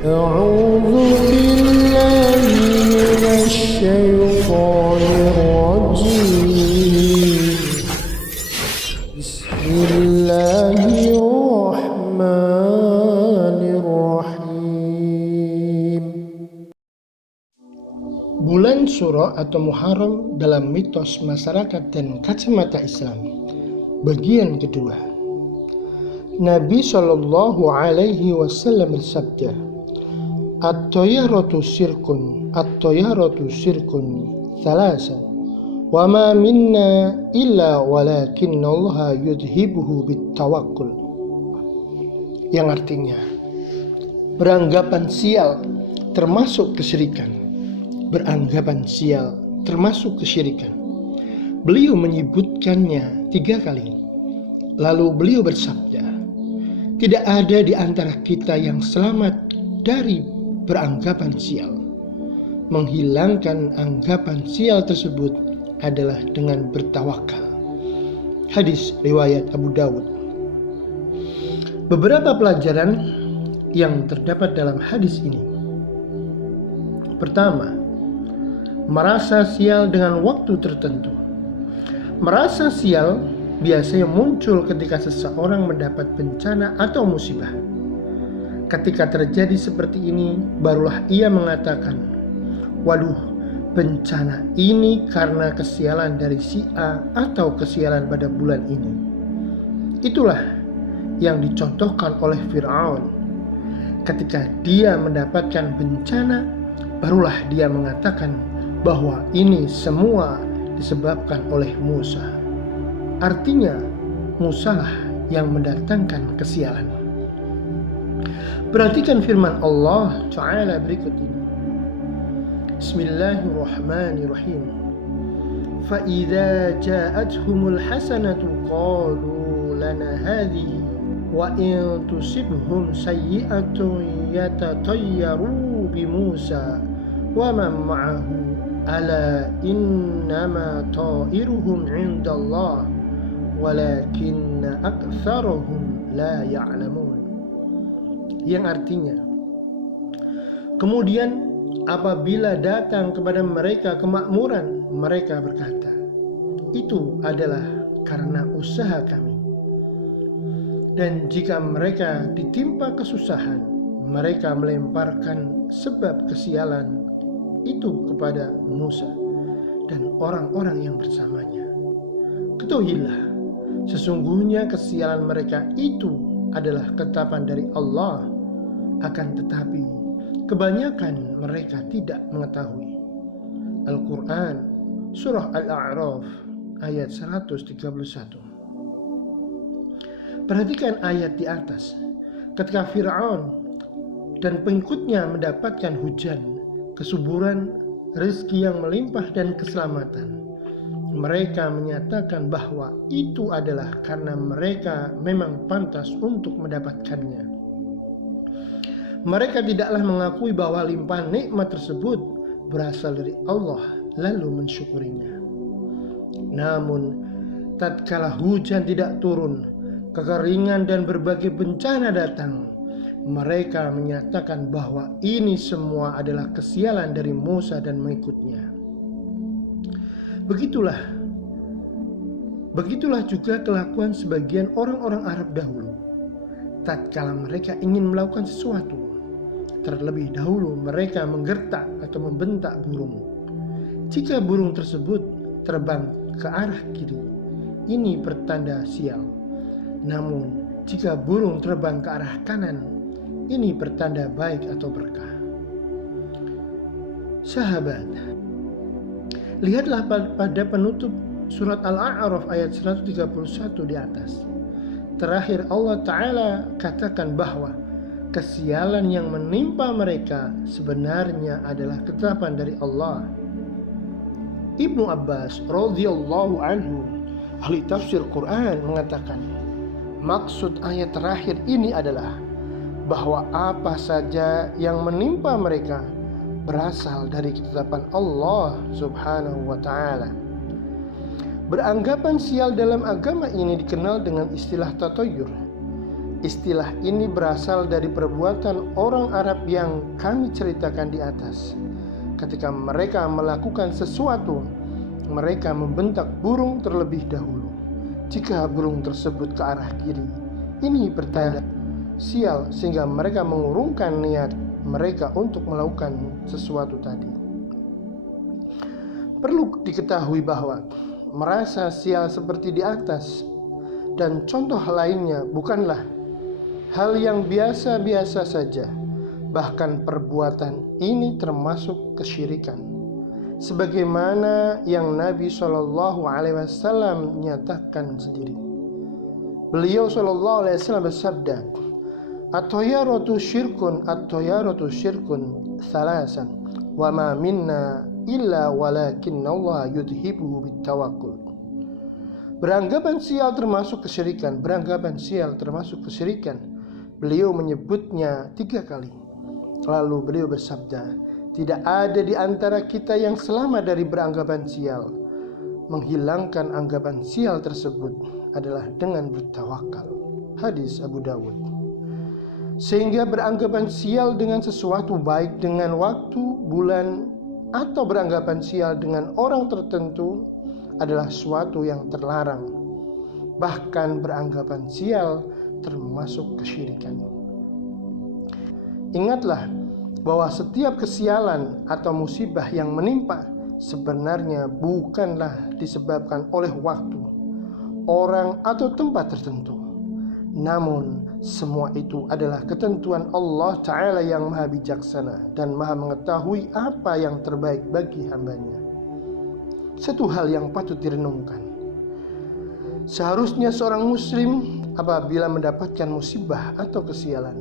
أعوذ بالله من الشيطان الرجيم بسم الله الرحمن الرحيم. Bulan Syuro atau Muharram dalam mitos masyarakat dan kacamata Islam. Bagian kedua. Nabi Shallallahu Alaihi Wasallam bersabda, At-tayyaratu sirkun thalasan wa ma minna illa walakinna Allah yudhibuhu bittawakkul. Yang artinya, beranggapan sial termasuk kesyirikan. Beranggapan sial termasuk kesyirikan. Beliau menyebutkannya 3 kali. Lalu beliau bersabda, tidak ada di antara kita yang selamat dari beranggapan sial. Menghilangkan anggapan sial tersebut adalah dengan bertawakal. Hadis riwayat Abu Dawud. Beberapa pelajaran yang terdapat dalam hadis ini. Pertama, merasa sial dengan waktu tertentu. Merasa sial biasanya muncul ketika seseorang mendapat bencana atau musibah. Ketika terjadi seperti ini, barulah ia mengatakan, waduh, bencana ini karena kesialan dari si A atau kesialan pada bulan ini. Itulah yang dicontohkan oleh Fir'aun. Ketika dia mendapatkan bencana, barulah dia mengatakan bahwa ini semua disebabkan oleh Musa. Artinya, Musa lah yang mendatangkan kesialan. Perhatikan firman Allah Ta'ala berikut ini. Bismillahirrahmanirrahim. فَإِذَا جَاءَتْهُمُ الْحَسَنَةُ قَالُوا لَنَا هَذِهِ وَإِن تُصِبْهُمْ سَيِّئَةٌ يَتَطَيَّرُوا بِمُوسَى وَمَن مَّعَهُ أَلَا إِنَّمَا طَائِرُهُمْ عِندَ اللَّهِ وَلَكِنَّ أَكْثَرَهُمْ لَا يَعْلَمُونَ. Yang artinya, kemudian apabila datang kepada mereka kemakmuran, mereka berkata, itu adalah karena usaha kami. Dan jika mereka ditimpa kesusahan, mereka melemparkan sebab kesialan itu kepada Musa dan orang-orang yang bersamanya. Ketahuilah, sesungguhnya kesialan mereka itu adalah ketetapan dari Allah, akan tetapi kebanyakan mereka tidak mengetahui. Al-Quran Surah Al-A'raf ayat 131. Perhatikan ayat di atas. Ketika Fir'aun dan pengikutnya mendapatkan hujan, kesuburan, rezeki yang melimpah dan keselamatan, mereka menyatakan bahwa itu adalah karena mereka memang pantas untuk mendapatkannya. Mereka tidaklah mengakui bahwa limpahan nikmat tersebut berasal dari Allah lalu mensyukurinya. Namun, tatkala hujan tidak turun, kekeringan dan berbagai bencana datang, mereka menyatakan bahwa ini semua adalah kesialan dari Musa dan mengikutnya. Begitulah juga kelakuan sebagian orang-orang Arab dahulu. Tatkala mereka ingin melakukan sesuatu, terlebih dahulu mereka menggertak atau membentak burung. Jika burung tersebut terbang ke arah kiri, ini pertanda sial. Namun, jika burung terbang ke arah kanan, ini pertanda baik atau berkah. Sahabat, lihatlah pada penutup surat Al-A'raf ayat 131 di atas. Terakhir Allah Ta'ala katakan bahwa kesialan yang menimpa mereka sebenarnya adalah ketetapan dari Allah. Ibnu Abbas radhiyallahu anhu, ahli tafsir Quran, mengatakan, maksud ayat terakhir ini adalah bahwa apa saja yang menimpa mereka berasal dari ketetapan Allah Subhanahu wa Ta'ala. Beranggapan sial dalam agama ini dikenal dengan istilah tatoyur. Istilah ini berasal dari perbuatan orang Arab yang kami ceritakan di atas. Ketika mereka melakukan sesuatu, mereka membentak burung terlebih dahulu. Jika burung tersebut ke arah kiri, ini bertanda sial, sehingga mereka mengurungkan niat mereka untuk melakukan sesuatu tadi. Perlu diketahui bahwa merasa sial seperti di atas dan contoh lainnya bukanlah hal yang biasa-biasa saja. Bahkan perbuatan ini termasuk kesyirikan, sebagaimana yang Nabi SAW nyatakan sendiri. Beliau SAW bersabda, "At-tayaratu syirkun, at-tayaratu syirkun thalasan, wa ma minna illa walakinna Allah yudhibuhu bitawakkul." Beranggapan sial termasuk kesyirikan, beranggapan sial termasuk kesyirikan. Beliau menyebutnya 3 kali. Lalu beliau bersabda, "Tidak ada di antara kita yang selamat dari beranggapan sial. Menghilangkan anggapan sial tersebut adalah dengan bertawakal." Hadis Abu Dawud. Sehingga beranggapan sial dengan sesuatu, baik dengan waktu, bulan, atau beranggapan sial dengan orang tertentu, adalah suatu yang terlarang. Bahkan beranggapan sial termasuk kesyirikan. Ingatlah bahwa setiap kesialan atau musibah yang menimpa sebenarnya bukanlah disebabkan oleh waktu, orang, atau tempat tertentu. Namun semua itu adalah ketentuan Allah Ta'ala yang maha bijaksana dan maha mengetahui apa yang terbaik bagi hambanya. Satu hal yang patut direnungkan, seharusnya seorang muslim apabila mendapatkan musibah atau kesialan,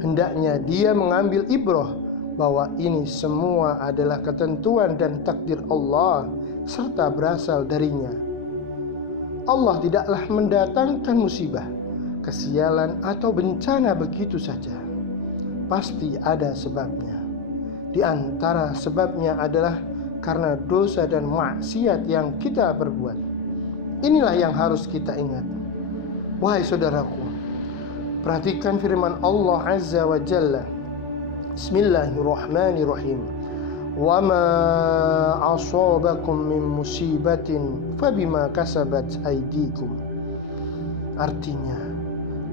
hendaknya dia mengambil ibrah bahwa ini semua adalah ketentuan dan takdir Allah serta berasal darinya. Allah tidaklah mendatangkan musibah, kesialan, atau bencana begitu saja. Pasti ada sebabnya. Di antara sebabnya adalah karena dosa dan maksiat yang kita perbuat. Inilah yang harus kita ingat. Wahai saudaraku, perhatikan firman Allah Azza wa Jalla. Bismillahirrahmanirrahim. Wa ma asabakum min musibatin fabima kasabat aydikum. Artinya,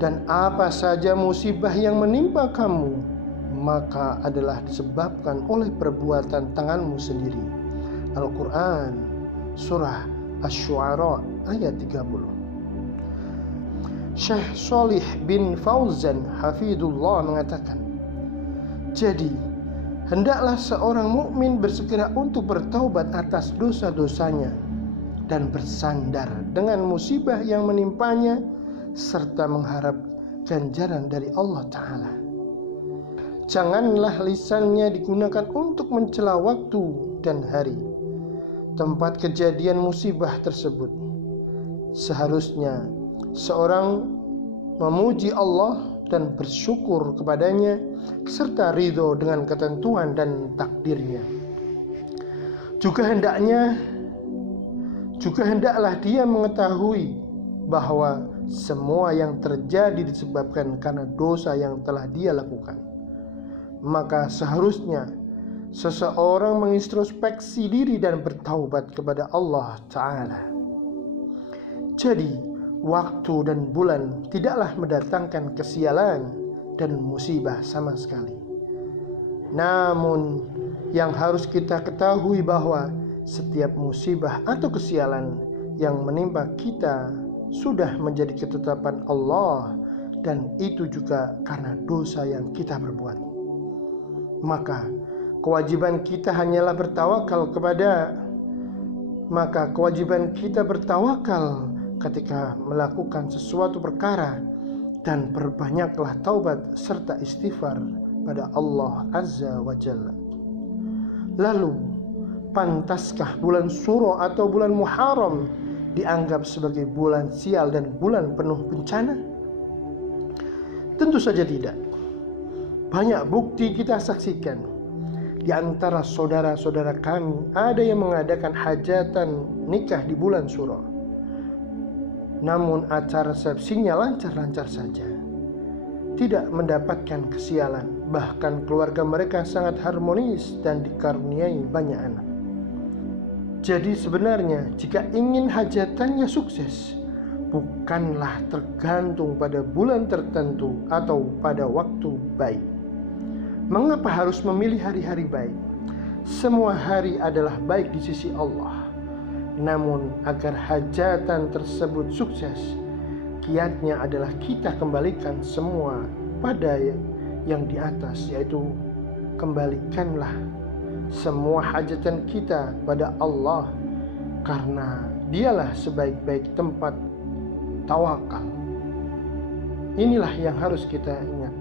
dan apa saja musibah yang menimpa kamu, maka adalah disebabkan oleh perbuatan tanganmu sendiri. Al-Quran Surah Asy-Syu'ara ayat 30. Syekh Shalih bin Fauzan Hafidullah mengatakan, jadi hendaklah seorang mukmin bersegera untuk bertaubat atas dosa-dosanya dan bersandar dengan musibah yang menimpanya serta mengharap ganjaran dari Allah Ta'ala. Janganlah lisannya digunakan untuk mencela waktu dan hari, tempat kejadian musibah tersebut. Seharusnya seorang memuji Allah dan bersyukur kepadanya serta ridho dengan ketentuan dan takdirnya. Juga hendaklah dia mengetahui bahwa semua yang terjadi disebabkan karena dosa yang telah dia lakukan. Maka seharusnya seseorang mengintrospeksi diri dan bertaubat kepada Allah Ta'ala. Jadi, waktu dan bulan tidaklah mendatangkan kesialan dan musibah sama sekali. Namun, yang harus kita ketahui bahwa setiap musibah atau kesialan yang menimpa kita sudah menjadi ketetapan Allah, dan itu juga karena dosa yang kita perbuat. Maka kewajiban kita hanyalah bertawakal ketika melakukan sesuatu perkara, dan perbanyaklah taubat serta istighfar pada Allah Azza wa Jalla. Lalu, pantaskah bulan Syuro atau bulan Muharram dianggap sebagai bulan sial dan bulan penuh bencana? Tentu saja tidak. Banyak bukti kita saksikan. Di antara saudara-saudara kami ada yang mengadakan hajatan nikah di bulan Syuro. Namun acara resepsinya lancar-lancar saja. tidak mendapatkan kesialan. Bahkan keluarga mereka sangat harmonis dan dikaruniai banyak anak. Jadi sebenarnya jika ingin hajatannya sukses, bukanlah tergantung pada bulan tertentu atau pada waktu baik. Mengapa harus memilih hari-hari baik? Semua hari adalah baik di sisi Allah. Namun agar hajatan tersebut sukses, kiatnya adalah kita kembalikan semua pada yang di atas, yaitu kembalikanlah semua hajatan kita pada Allah, karena dialah sebaik-baik tempat tawakal. Inilah yang harus kita ingat.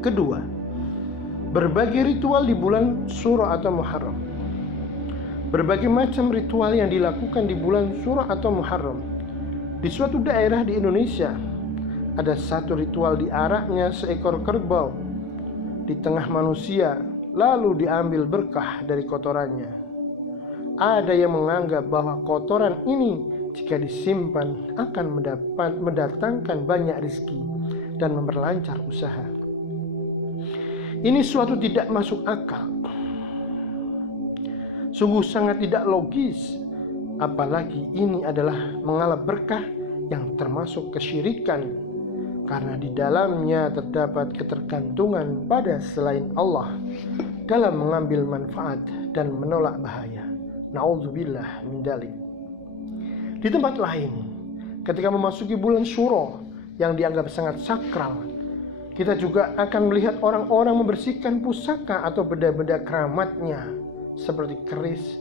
Kedua, berbagai ritual di bulan Syuro atau Muharram. Berbagai macam ritual yang dilakukan di bulan Syuro atau Muharram. Di suatu daerah di Indonesia, ada satu ritual diaraknya seekor kerbau di tengah manusia, lalu diambil berkah dari kotorannya. Ada yang menganggap bahwa kotoran ini jika disimpan akan mendatangkan banyak rezeki dan memperlancar usaha. Ini suatu tidak masuk akal. Sungguh sangat tidak logis. Apalagi ini adalah mengalap berkah yang termasuk kesyirikan, karena di dalamnya terdapat ketergantungan pada selain Allah dalam mengambil manfaat dan menolak bahaya. Na'udzubillah min dzalik. Di tempat lain, ketika memasuki bulan Syuro yang dianggap sangat sakral, kita juga akan melihat orang-orang membersihkan pusaka atau benda-benda keramatnya seperti keris,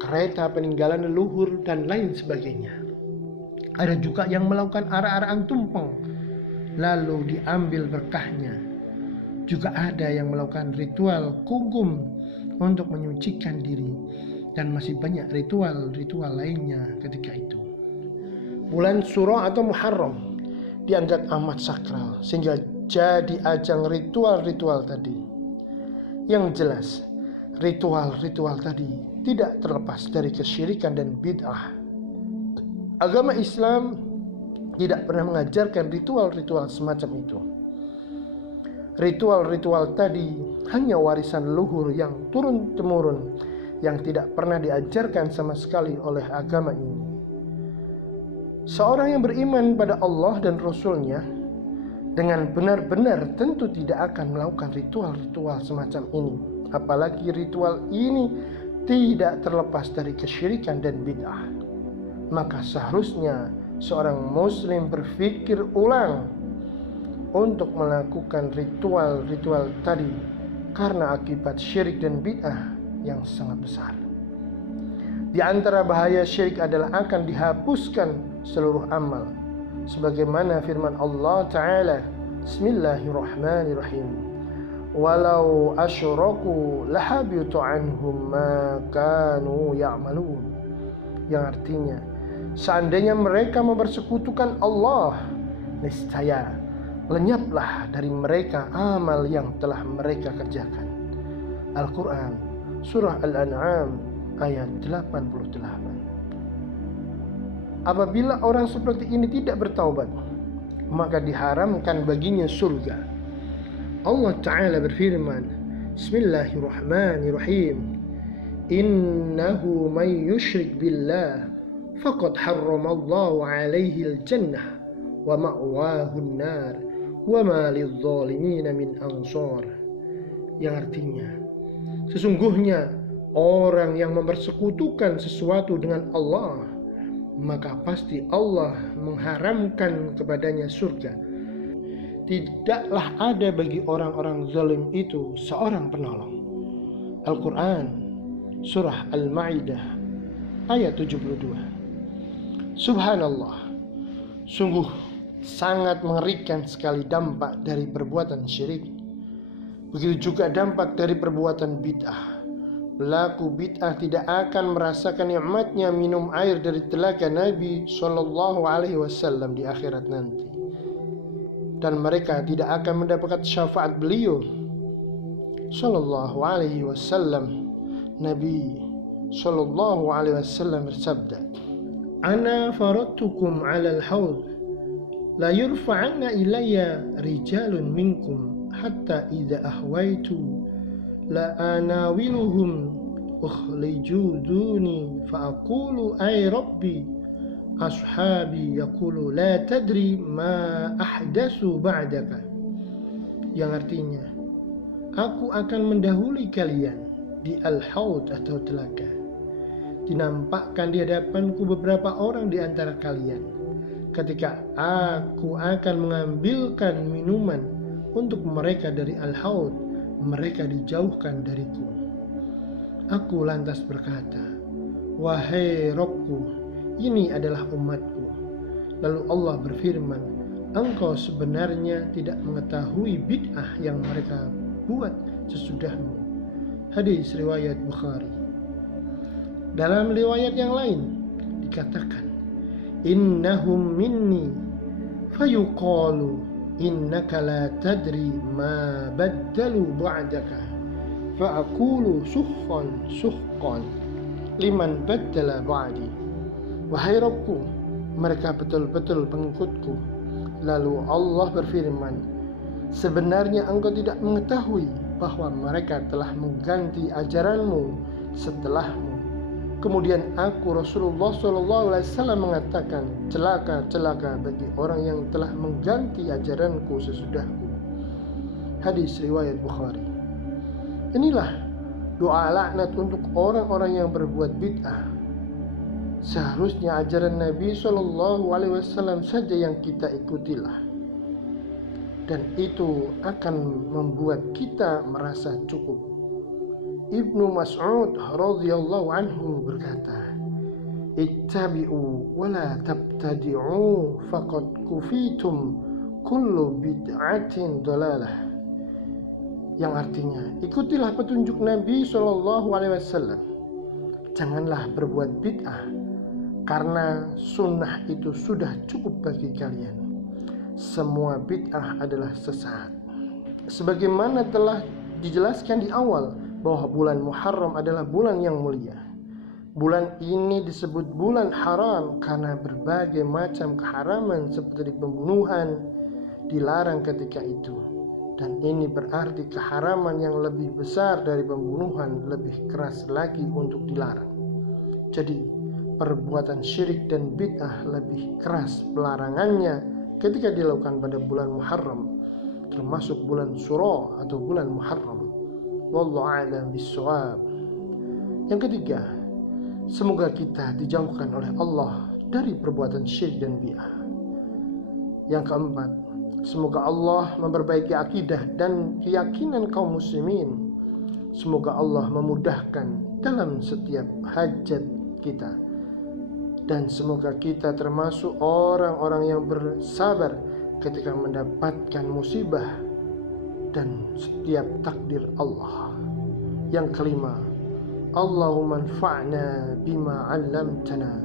kereta peninggalan leluhur, dan lain sebagainya. Ada juga yang melakukan arak-arakan tumpeng lalu diambil berkahnya. Juga ada yang melakukan ritual kugum untuk menyucikan diri, dan masih banyak ritual-ritual lainnya ketika itu. Bulan Syuro atau Muharram dianggap amat sakral sehingga jadi ajang ritual-ritual tadi. Yang jelas, ritual-ritual tadi tidak terlepas dari kesyirikan dan bid'ah. Agama Islam tidak pernah mengajarkan ritual-ritual semacam itu. Ritual-ritual tadi hanya warisan leluhur yang turun-temurun, yang tidak pernah diajarkan sama sekali oleh agama ini. Seorang yang beriman pada Allah dan Rasul-Nya dengan benar-benar tentu tidak akan melakukan ritual-ritual semacam ini. Apalagi ritual ini tidak terlepas dari kesyirikan dan bid'ah. Maka seharusnya seorang muslim berpikir ulang untuk melakukan ritual-ritual tadi, karena akibat syirik dan bid'ah yang sangat besar. Di antara bahaya syirik adalah akan dihapuskan seluruh amal, sebagaimana firman Allah Ta'ala, Bismillahirrahmanirrahim, walau asyraku lahabitu anhum ma kanu ya'malun, yang artinya seandainya mereka mempersekutukan Allah, niscaya lenyaplah dari mereka amal yang telah mereka kerjakan. Al-Quran Surah Al-An'am ayat 88. Apabila orang seperti ini tidak bertaubat, maka diharamkan baginya surga. Allah Ta'ala berfirman, Bismillahirrahmanirrahim, innahu man yushrik billah faqad harramallahu alaihi al-jannah wa ma'wahu an-nar wa ma lidh-dhalimin min ansar. Yang artinya, sesungguhnya orang yang mempersekutukan sesuatu dengan Allah, maka pasti Allah mengharamkan kepadanya surga. Tidaklah ada bagi orang-orang zalim itu seorang penolong. Al-Quran Surah Al-Ma'idah ayat 72. Subhanallah, sungguh sangat mengerikan sekali dampak dari perbuatan syirik. Begitu juga dampak dari perbuatan bid'ah. Pelaku bid'ah tidak akan merasakan nikmatnya minum air dari telaga Nabi Shallallahu Alaihi Wasallam di akhirat nanti, dan mereka tidak akan mendapatkan syafaat beliau Shallallahu Alaihi Wasallam. Nabi Shallallahu Alaihi Wasallam bersabda, Ana faradtukum ala al-hawd la yurfa'anna ilayya rijalun minkum hatta idza ahwaitu la anawiluhum ukhlijuduni fa aqulu ay rabbi ashabi yaqulu la tadri ma ahdasu ba'daka, yang artinya aku akan mendahului kalian di al-haud atau telaga. Dinampakkan di hadapanku beberapa orang di antara kalian. Ketika aku akan mengambilkan minuman untuk mereka dari al-haud, mereka dijauhkan dariku. Aku lantas berkata, wahai Rabbku, ini adalah umatku. Lalu Allah berfirman, engkau sebenarnya tidak mengetahui bid'ah yang mereka buat sesudahmu. Hadis riwayat Bukhari. Dalam riwayat yang lain dikatakan, innahum minni fayuqalu innaka la tadri ma baddalu ba'daka fa aqulu suhqan liman baddala ba'di. Wahai Rabbku, mereka betul-betul pengikutku. Lalu Allah berfirman, sebenarnya engkau tidak mengetahui bahwa mereka telah mengganti ajaranmu setelahmu. Kemudian aku Rasulullah SAW mengatakan, celaka bagi orang yang telah mengganti ajaranku sesudahku. Hadis riwayat Bukhari. Inilah doa laknat untuk orang-orang yang berbuat bid'ah. Seharusnya ajaran Nabi SAW saja yang kita ikutilah, dan itu akan membuat kita merasa cukup. Ibnu Mas'ud radhiyallahu anhu berkata, ittabi'u wa la tabtadi'u faqad kufitum kullu bid'atin dalalah, yang artinya ikutilah petunjuk Nabi SAW, janganlah berbuat bid'ah, karena sunnah itu sudah cukup bagi kalian. Semua bid'ah adalah sesat. Sebagaimana telah dijelaskan di awal bahwa bulan Muharram adalah bulan yang mulia. Bulan ini disebut bulan haram karena berbagai macam keharaman seperti pembunuhan dilarang ketika itu. Dan ini berarti keharaman yang lebih besar dari pembunuhan lebih keras lagi untuk dilarang. Jadi perbuatan syirik dan bid'ah lebih keras pelarangannya ketika dilakukan pada bulan Muharram, termasuk bulan Syura atau bulan Muharram. Wallahu a'lam bishawab. Yang ketiga, semoga kita dijauhkan oleh Allah dari perbuatan syirik dan bid'ah. Yang keempat, semoga Allah memperbaiki akidah dan keyakinan kaum muslimin. Semoga Allah memudahkan dalam setiap hajat kita. Dan semoga kita termasuk orang-orang yang bersabar ketika mendapatkan musibah dan setiap takdir Allah. Yang kelima, Allahumma anfa'na bima 'allamtana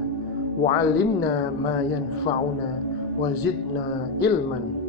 wa 'allimna ma yanfa'una wa zidna ilman.